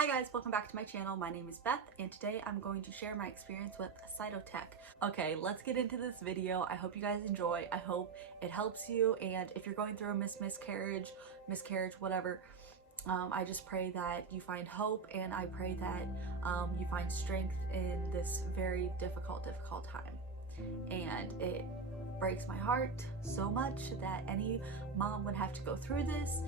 Hi guys, welcome back to my channel. My name is Beth and today I'm going to share my experience with Cytotec. Okay, let's get into this video. I hope you guys enjoy. I hope it helps you, and if you're going through a miscarriage, whatever, I just pray that you find hope, and I pray that you find strength in this very difficult time. And it breaks my heart so much that any mom would have to go through this,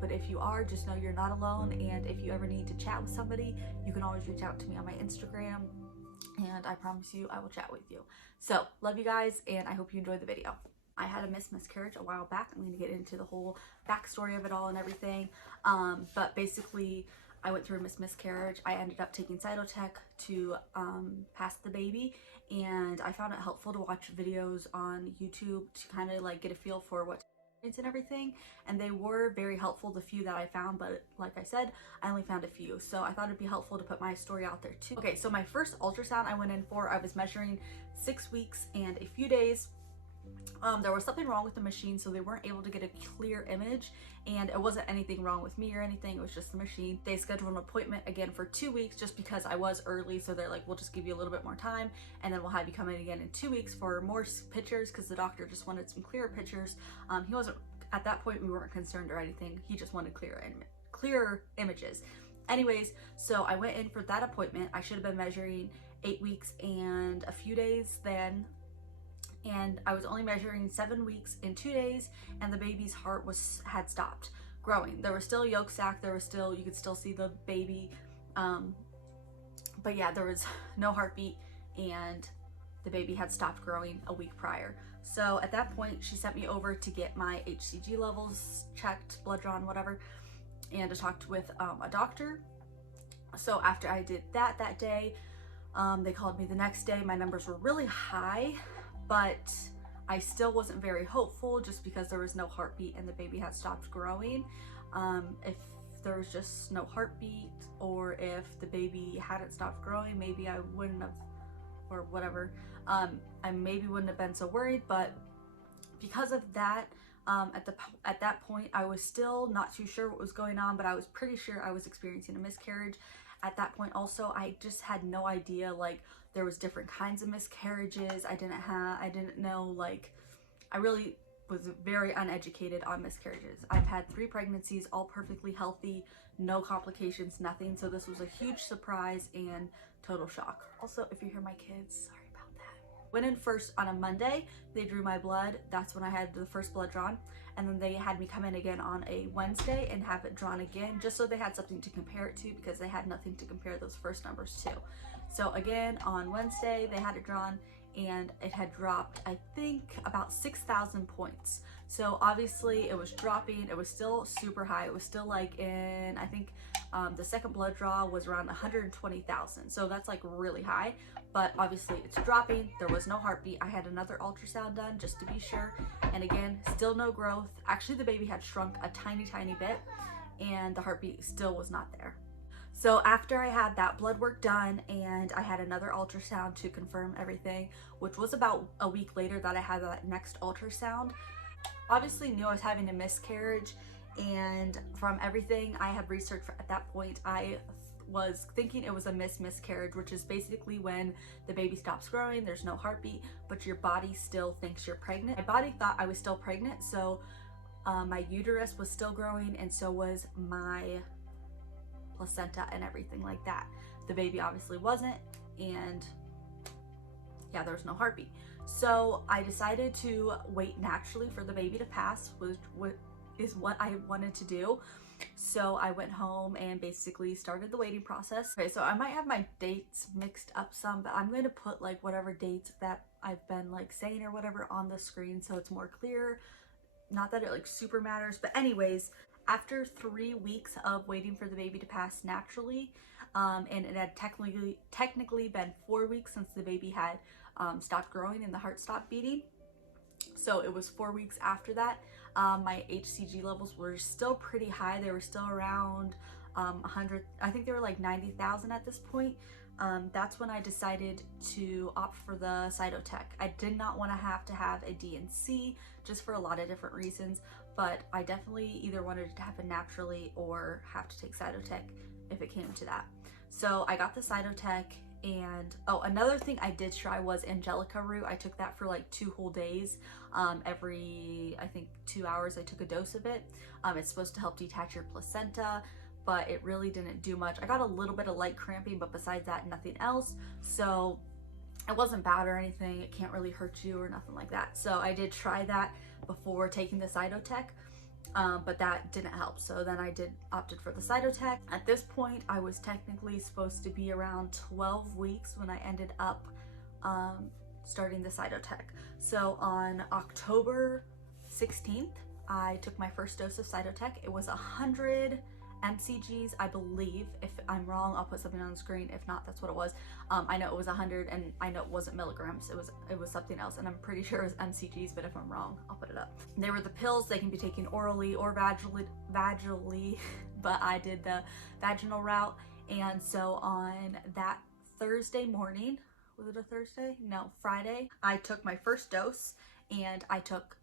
but if you are, just know you're not alone, and if you ever need to chat with somebody, you can always reach out to me on my Instagram, and I promise you I will chat with you. So love you guys, and I hope you enjoyed the video. I had a miscarriage a while back. I'm going to get into the whole backstory of it all and everything, but basically I went through a miscarriage. I ended up taking Cytotec to pass the baby, and I found it helpful to watch videos on YouTube to kind of like get a feel for what and everything, and they were very helpful, the few that I found, but like I said, I only found a few, so I thought it'd be helpful to put my story out there too. Okay, so my first ultrasound I went in for, I was measuring 6 weeks and a few days. There was something wrong with the machine, so they weren't able to get a clear image, and it wasn't anything wrong with me or anything, it was just the machine. They scheduled an appointment again for 2 weeks just because I was early, so they're like, we'll just give you a little bit more time, and then we'll have you come in again in 2 weeks for more pictures, because the doctor just wanted some clearer pictures. He wasn't, at that point we weren't concerned or anything, he just wanted clearer images. Anyways, so I went in for that appointment. I should have been measuring 8 weeks and a few days then, and I was only measuring 7 weeks and 2 days, and the baby's heart had stopped growing. There was still a yolk sac, there was still, you could still see the baby, but yeah, there was no heartbeat, and the baby had stopped growing a week prior. So at that point she sent me over to get my HCG levels checked, blood drawn, whatever, and to talk with a doctor. So after I did that day, they called me the next day. My numbers were really high, but I still wasn't very hopeful just because there was no heartbeat and the baby had stopped growing. If there was just no heartbeat, or if the baby hadn't stopped growing, maybe I wouldn't have, or whatever, I maybe wouldn't have been so worried. But because of that, at that point I was still not too sure what was going on, but I was pretty sure I was experiencing a miscarriage. At that point also, I just had no idea, like, there was different kinds of miscarriages. I didn't know, like, I really was very uneducated on miscarriages. I've had 3 pregnancies, all perfectly healthy, no complications, nothing. So this was a huge surprise and total shock. Also, if you hear my kids, sorry about that. Went in first on a Monday, they drew my blood. That's when I had the first blood drawn. And then they had me come in again on a Wednesday and have it drawn again, just so they had something to compare it to, because they had nothing to compare those first numbers to. So again, on Wednesday, they had it drawn, and it had dropped, I think, about 6,000 points. So obviously it was dropping. It was still super high. It was still like in, I think the second blood draw was around 120,000. So that's like really high, but obviously it's dropping. There was no heartbeat. I had another ultrasound done just to be sure. And again, still no growth. Actually, the baby had shrunk a tiny bit, and the heartbeat still was not there. So after I had that blood work done, and I had another ultrasound to confirm everything, which was about a week later that I had that next ultrasound, obviously knew I was having a miscarriage, and from everything I had researched at that point, I was thinking it was a miscarriage, which is basically when the baby stops growing, there's no heartbeat, but your body still thinks you're pregnant. My body thought I was still pregnant, so my uterus was still growing, and so was my placenta and everything like that. The baby obviously wasn't, and yeah, there was no heartbeat. So I decided to wait naturally for the baby to pass, which is what I wanted to do. So I went home and basically started the waiting process. Okay, so I might have my dates mixed up some, but I'm going to put like whatever dates that I've been like saying or whatever on the screen so it's more clear. Not that it like super matters, but anyways, after 3 weeks of waiting for the baby to pass naturally, and it had technically been 4 weeks since the baby had stopped growing and the heart stopped beating. So it was 4 weeks after that. My HCG levels were still pretty high. They were still around 100, I think they were like 90,000 at this point. That's when I decided to opt for the Cytotec. I did not want to have a DNC, just for a lot of different reasons, but I definitely either wanted it to happen naturally or have to take Cytotec if it came to that. So I got the Cytotec, and oh, another thing I did try was Angelica root. I took that for like 2 whole days. Every, I think, 2 hours I took a dose of it. It's supposed to help detach your placenta, but it really didn't do much. I got a little bit of light cramping, but besides that, nothing else. So it wasn't bad or anything. It can't really hurt you or nothing like that. So I did try that before taking the Cytotec, but that didn't help. So then I opted for the Cytotec. At this point, I was technically supposed to be around 12 weeks when I ended up starting the Cytotec. So on October 16th, I took my first dose of Cytotec. It was 100 mcgs, I believe. If I'm wrong, I'll put something on the screen. If not, that's what it was. I know it was 100, and I know it wasn't milligrams. It was something else, and I'm pretty sure it was mcgs, but if I'm wrong, I'll put it up. They were the pills. They can be taken orally or vaginally, but I did the vaginal route. And so on that Thursday morning, was it a Thursday? No, Friday, I took my first dose, and I took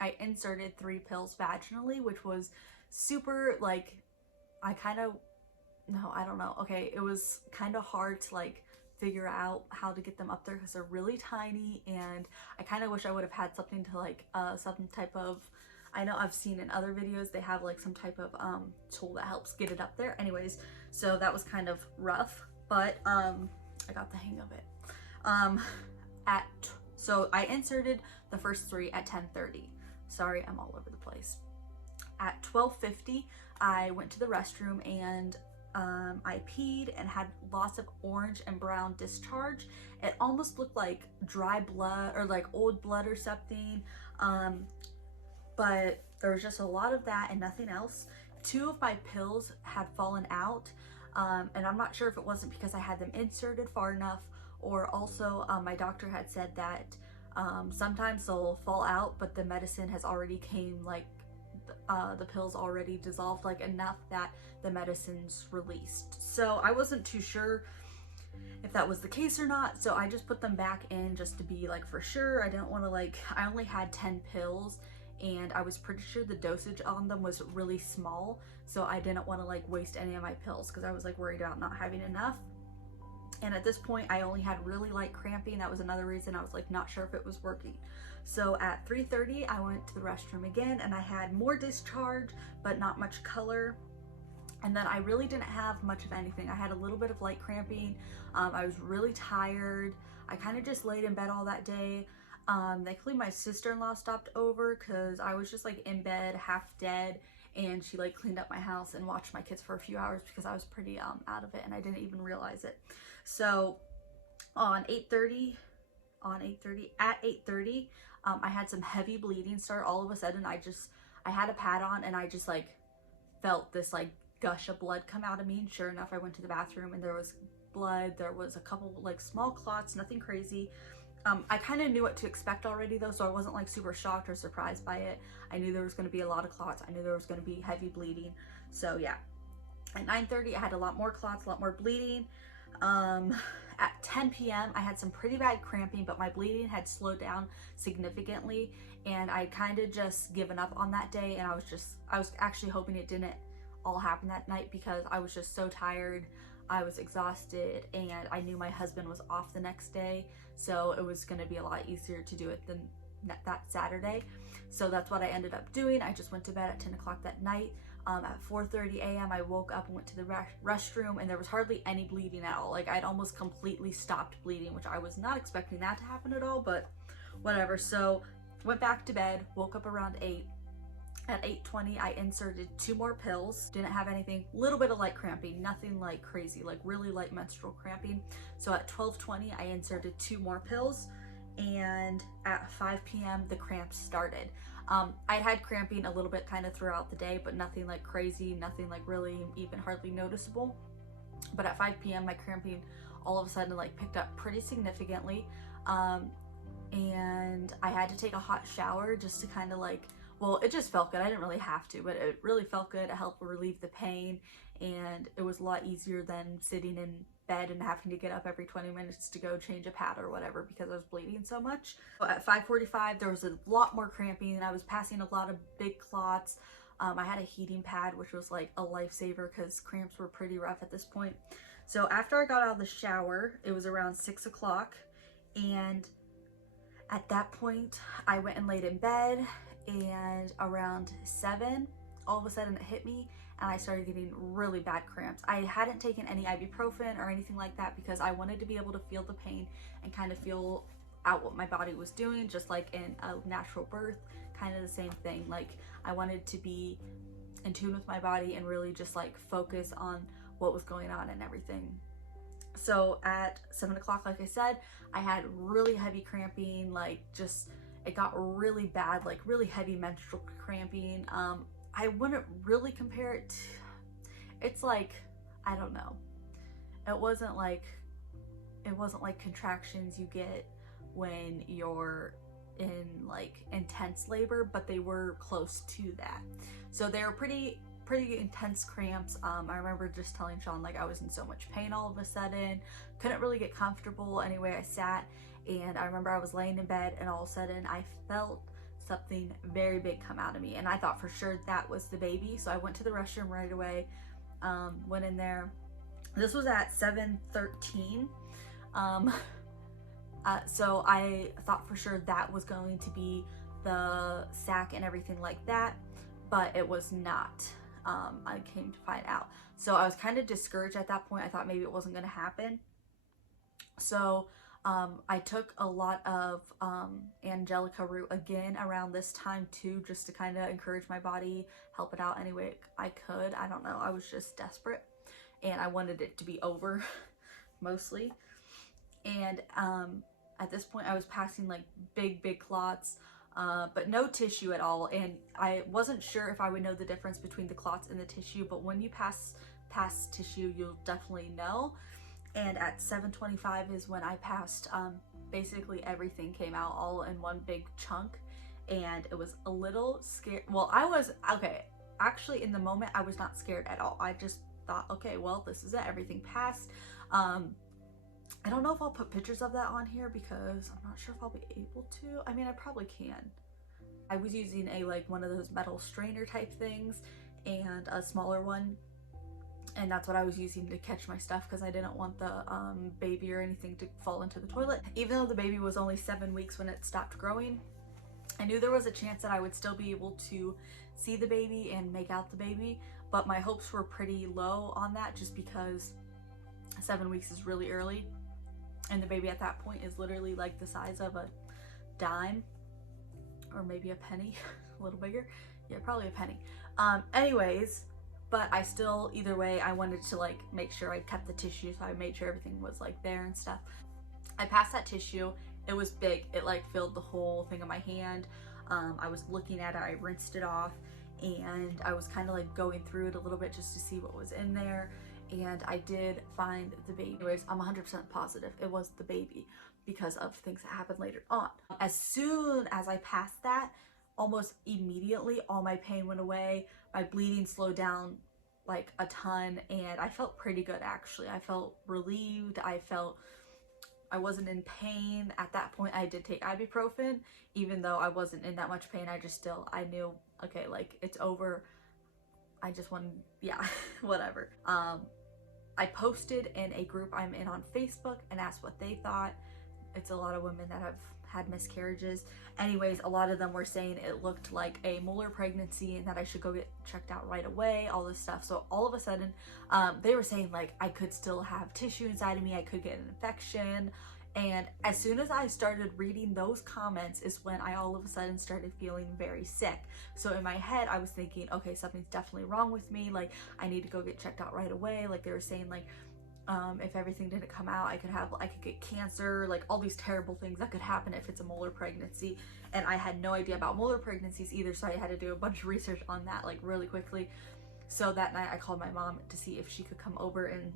I inserted 3 pills vaginally, which was super, like, I don't know. Okay, it was kind of hard to like figure out how to get them up there because they're really tiny, and I kind of wish I would have had something to like some type of, I know I've seen in other videos they have like some type of tool that helps get it up there. Anyways, so that was kind of rough, but I got the hang of it. So I inserted the first 3 at 10:30. Sorry, I'm all over the place. At 12:50, I went to the restroom, and I peed and had lots of orange and brown discharge. It almost looked like dry blood or like old blood or something, but there was just a lot of that and nothing else. 2 of my pills had fallen out, and I'm not sure if it wasn't because I had them inserted far enough, or also my doctor had said that sometimes they'll fall out, but the medicine has already came, like the pills already dissolved like enough that the medicine's released. So I wasn't too sure if that was the case or not, so I just put them back in just to be like for sure. I didn't want to, like, I only had 10 pills, and I was pretty sure the dosage on them was really small, so I didn't want to like waste any of my pills because I was like worried about not having enough. And at this point I only had really light cramping. That was another reason I was like not sure if it was working. So at 3:30 I went to the restroom again, and I had more discharge but not much color. And then I really didn't have much of anything. I had a little bit of light cramping. I was really tired. I kind of just laid in bed all that day. Thankfully my sister-in-law stopped over because I was just like in bed half dead, and she like cleaned up my house and watched my kids for a few hours because I was pretty out of it and I didn't even realize it. So at 8:30, I had some heavy bleeding start. All of a sudden I had a pad on, and I just like felt this like gush of blood come out of me. And sure enough, I went to the bathroom and there was blood. There was a couple like small clots, nothing crazy. I kind of knew what to expect already though, so I wasn't like super shocked or surprised by it. I knew there was going to be a lot of clots. I knew there was going to be heavy bleeding. So yeah, at 9:30 I had a lot more clots, a lot more bleeding. At 10 p.m. I had some pretty bad cramping, but my bleeding had slowed down significantly, and I kind of just given up on that day. And I was actually hoping it didn't all happen that night because I was just so tired. I was exhausted, and I knew my husband was off the next day, so it was going to be a lot easier to do it than that Saturday. So that's what I ended up doing. I just went to bed at 10 o'clock that night. At 4:30 a.m. I woke up and went to the restroom, and there was hardly any bleeding at all. Like, I'd almost completely stopped bleeding, which I was not expecting that to happen at all, but whatever. So went back to bed, woke up around 8. At 8:20 I inserted 2 more pills. Didn't have anything, little bit of light cramping, nothing like crazy, like really light menstrual cramping. So at 12:20 I inserted 2 more pills, and at 5 p.m. the cramps started. I had cramping a little bit kind of throughout the day, but nothing like crazy, nothing like really even hardly noticeable. But at 5 p.m. my cramping all of a sudden like picked up pretty significantly, and I had to take a hot shower just to kind of like, well, it just felt good. I didn't really have to, but it really felt good. It helped relieve the pain, and it was a lot easier than sitting in bed and having to get up every 20 minutes to go change a pad or whatever because I was bleeding so much. But at 5:45 there was a lot more cramping, and I was passing a lot of big clots. I had a heating pad, which was like a lifesaver because cramps were pretty rough at this point. So after I got out of the shower, it was around 6 o'clock, and at that point I went and laid in bed, and around 7, all of a sudden it hit me and I started getting really bad cramps. I hadn't taken any ibuprofen or anything like that because I wanted to be able to feel the pain and kind of feel out what my body was doing, just like in a natural birth, kind of the same thing. Like I wanted to be in tune with my body and really just like focus on what was going on and everything. So at 7 o'clock, like I said, I had really heavy cramping, like just, it got really bad, like really heavy menstrual cramping. I wouldn't really compare it to, it's like, I don't know. It wasn't like contractions you get when you're in like intense labor, but they were close to that. So they were pretty intense cramps. I remember just telling Sean like I was in so much pain all of a sudden, couldn't really get comfortable. Anyway, I sat, and I remember I was laying in bed, and all of a sudden I felt something very big come out of me, and I thought for sure that was the baby. So I went to the restroom right away, went in there. This was at 7:13. So I thought for sure that was going to be the sac and everything like that, but it was not. I came to find out. So I was kind of discouraged at that point. I thought maybe it wasn't going to happen. So I took a lot of angelica root again around this time too, just to kind of encourage my body, help it out any way I could. I don't know. I was just desperate, and I wanted it to be over mostly. And at this point I was passing like big clots, but no tissue at all, and I wasn't sure if I would know the difference between the clots and the tissue, but when you pass tissue you'll definitely know. And at 7:25 is when I passed. Basically everything came out all in one big chunk, and it was a little scary. Well, I was okay, actually in the moment I was not scared at all. I just thought, okay, well, this is it, everything passed. I don't know if I'll put pictures of that on here because I'm not sure if I'll be able to. I mean, I probably can. I was using a like one of those metal strainer type things, and a smaller one, and that's what I was using to catch my stuff because I didn't want the baby or anything to fall into the toilet. Even though the baby was only 7 weeks when it stopped growing, I knew there was a chance that I would still be able to see the baby and make out the baby, but my hopes were pretty low on that just because 7 weeks is really early. And the baby at that point is literally like the size of a dime or maybe a penny, a little bigger. Yeah, probably a penny. Anyways, but I still, either way, I wanted to like make sure I kept the tissue, so I made sure everything was like there and stuff. I passed that tissue. It was big. It like filled the whole thing of my hand. I was looking at it. I rinsed it off, and I was kind of like going through it a little bit just to see what was in there. And I did find the baby. Anyways, I'm 100% positive it was the baby because of things that happened later on. As soon as I passed that, almost immediately all my pain went away. My bleeding slowed down like a ton, and I felt pretty good actually. I felt relieved. I wasn't in pain. At that point I did take ibuprofen, even though I wasn't in that much pain. I knew, okay, like it's over. I just wanted, yeah, whatever. I posted in a group I'm in on Facebook and asked what they thought. It's a lot of women that have had miscarriages. Anyways, a lot of them were saying it looked like a molar pregnancy and that I should go get checked out right away, all this stuff. So all of a sudden, they were saying like I could still have tissue inside of me, I could get an infection. And as soon as I started reading those comments is when I all of a sudden started feeling very sick. So in my head, I was thinking, okay, something's definitely wrong with me. Like I need to go get checked out right away. Like they were saying like, if everything didn't come out, I could get cancer, like all these terrible things that could happen if it's a molar pregnancy. And I had no idea about molar pregnancies either. So I had to do a bunch of research on that like really quickly. So that night I called my mom to see if she could come over and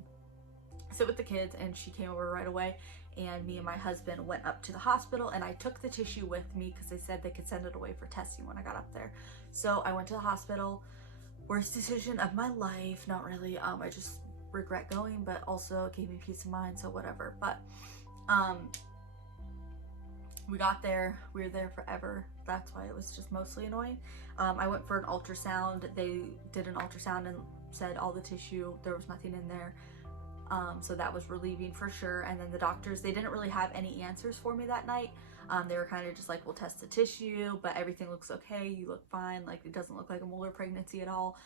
sit with the kids, and she came over right away. And me and my husband went up to the hospital, and I took the tissue with me because they said they could send it away for testing when I got up there. So I went to the hospital. Worst decision of my life. Not really. I just regret going, but also it gave me peace of mind, so whatever. But We got there, we were there forever. That's why it was just mostly annoying. I went for an ultrasound. They did an ultrasound and said all the tissue, there was nothing in there. So that was relieving for sure. And then the doctors, they didn't really have any answers for me that night. They were kind of just like, we'll test the tissue, but everything looks okay. You look fine. Like, it doesn't look like a molar pregnancy at all.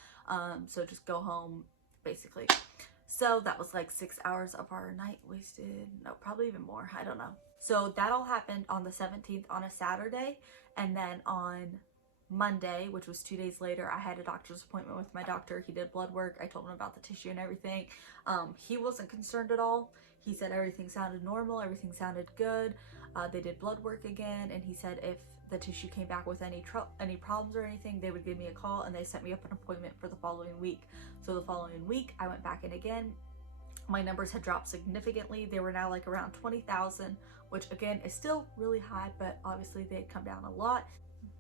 So just go home, basically. So that was like 6 hours of our night wasted. No, probably even more. I don't know. So that all happened on the 17th on a Saturday. And then on Monday, which was 2 days later, I had a doctor's appointment with my doctor. He did blood work. I told him about the tissue and everything. He wasn't concerned at all. He said everything sounded normal. Everything sounded good. They did blood work again. And he said if the tissue came back with any problems or anything, they would give me a call, and they set me up an appointment for the following week. So the following week, I went back in again. My numbers had dropped significantly. They were now like around 20,000, which again is still really high, but obviously they had come down a lot.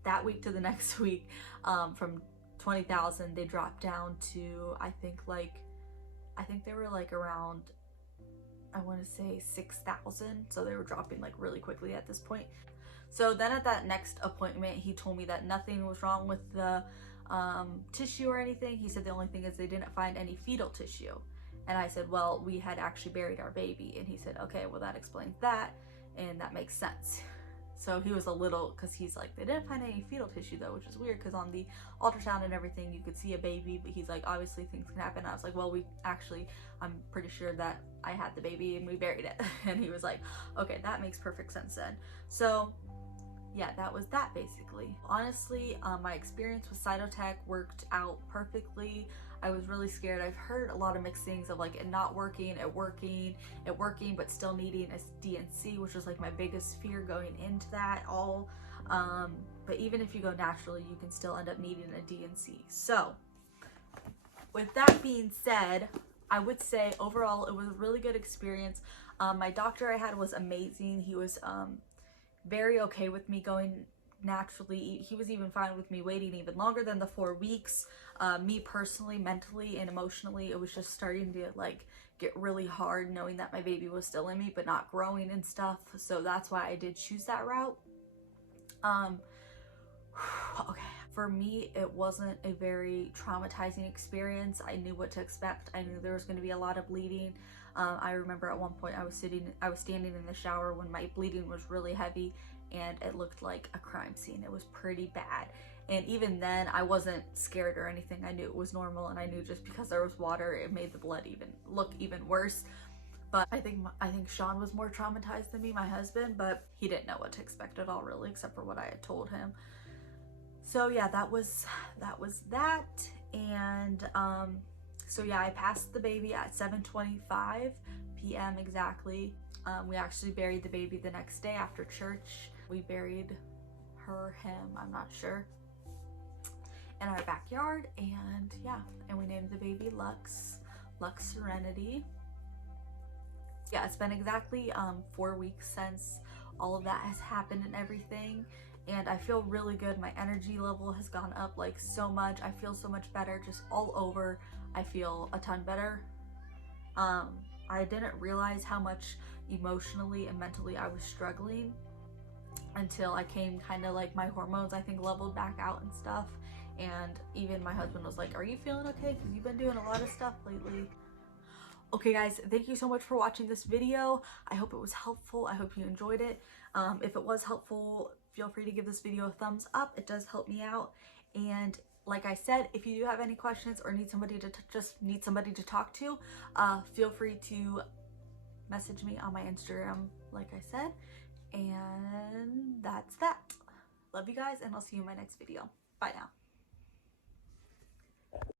That week to the next week, from 20,000, they dropped down to, I think they were like around, I want to say 6,000. So they were dropping like really quickly at this point. So then at that next appointment, he told me that nothing was wrong with the tissue or anything. He said the only thing is they didn't find any fetal tissue. And I said, well, we had actually buried our baby. And he said, okay, well, that explains that. And that makes sense. So he was a little, because he's like, they didn't find any fetal tissue though, which is weird because on the ultrasound and everything, you could see a baby, but he's like, obviously things can happen. I was like, well, I'm pretty sure that I had the baby and we buried it. And he was like, okay, that makes perfect sense then. So yeah, that was that basically. Honestly, my experience with Cytotec worked out perfectly. I was really scared. I've heard a lot of mixed things of like it not working, it working, but still needing a DNC, which was like my biggest fear going into that all. But even if you go naturally, you can still end up needing a DNC. So with that being said, I would say overall it was a really good experience. My doctor I had was amazing. He was very okay with me going naturally. He was even fine with me waiting even longer than the 4 weeks. Me personally, mentally and emotionally, it was just starting to like get really hard knowing that my baby was still in me but not growing and stuff. So that's why I did choose that route. Okay, for me it wasn't a very traumatizing experience. I knew what to expect. I knew there was going to be a lot of bleeding. I remember at one point I was standing in the shower when my bleeding was really heavy and it looked like a crime scene. It was pretty bad. And even then I wasn't scared or anything. I knew it was normal, and I knew just because there was water, it made the blood look even worse. But I think Sean was more traumatized than me, my husband, but he didn't know what to expect at all really, except for what I had told him. So yeah, that was that. And so yeah, I passed the baby at 7:25 p.m. exactly. We actually buried the baby the next day after church. We buried him, I'm not sure, in our backyard. And yeah, and we named the baby Lux Serenity. Yeah, it's been exactly 4 weeks since all of that has happened and everything. And I feel really good. My energy level has gone up like so much. I feel so much better just all over. I feel a ton better. I didn't realize how much emotionally and mentally I was struggling until I came kind of like my hormones, I think, leveled back out and stuff. And even my husband was like, are you feeling okay? Because you've been doing a lot of stuff lately. Okay guys, thank you so much for watching this video. I hope it was helpful. I hope you enjoyed it. If it was helpful, feel free to give this video a thumbs up. It does help me out. And like I said, if you do have any questions or need somebody to talk to, feel free to message me on my Instagram, like I said. And that's that. Love you guys, and I'll see you in my next video. Bye now.